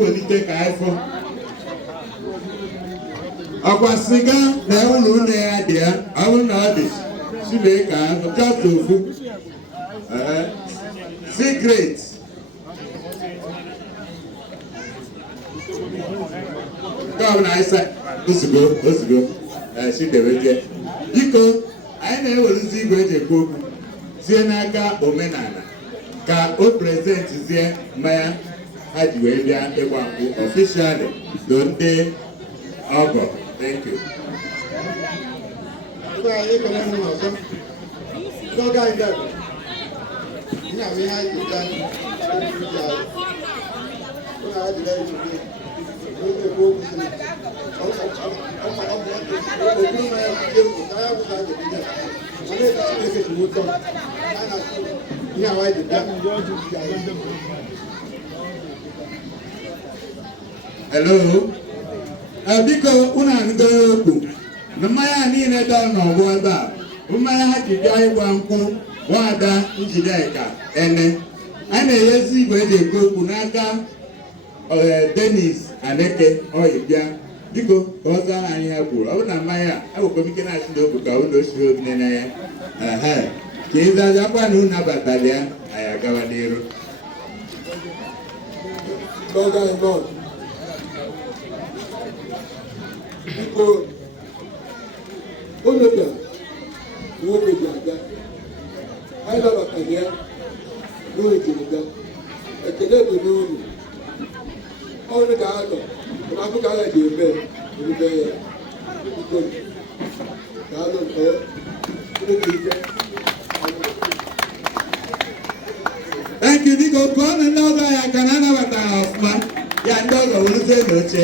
welite ka afọ ọkwa siga na ụlọ ụlọ ya dị ya ọ bụrụ na ọ dị sile ka ahụ just ofu secret nke ọ bụla anyị ozugbo chidebeke biko anyị na-ewerụzi igwe eji ekwu okwu tie n'aka omenala ka o prezentizie mmanya ha ji wee bịa ịgba nkwụ ọfishali do ndị ọgọ. Thank you. Hello. Biko unu anụgo okwu na mmanya niile dọ n'ọgbọ ebe a mmanya ha ji bịa ịgba nkwụ nwada Njideka Ene. A na-enyezi igwe eji ekwu okwu n'aka Dennis Aneke Oyibia. Biko ka ọ zaa anyị ha kwuru ọ bụ na mmanya a abụkwa ike na-achị n'okwu ka ụlọ osiri obine na ya ka ịzazakwa na unu abatara ya anyị agawa n'iru. Biko onye bịa nwoke ji abịa anyị nabatara ya n'oge jiri bịa ekele dị n'ụlọ ọrụ ga-anọ akụ ka a ji eme erube ya biko ga-anọ nke ike. Thank you. Biko ka ọnụ ndị ọzọ ya ka na-anabata ọfụma ya ndị ọzọ werezie n'oche